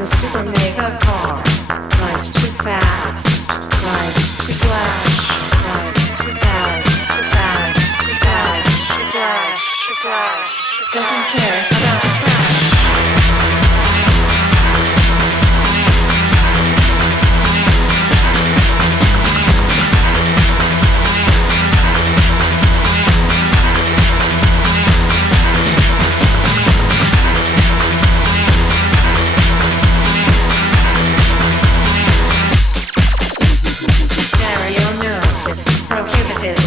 is a super mega car. Drives too fast, drives too flash, drives too fast, too fast, too fast, too flash, too flash. Doesn't care about your crash. Prohibited.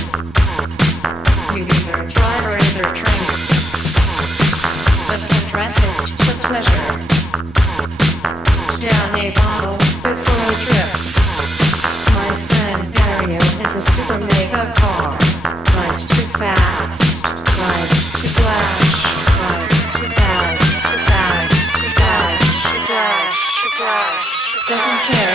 You either drive or either train. But addresses for pleasure. Down a bottle before a trip. My friend Dario is a super mega car. Drives too fast. Drives too flash. Drives too fast. Too fast. Too fast. Too flash. Too flash. Doesn't care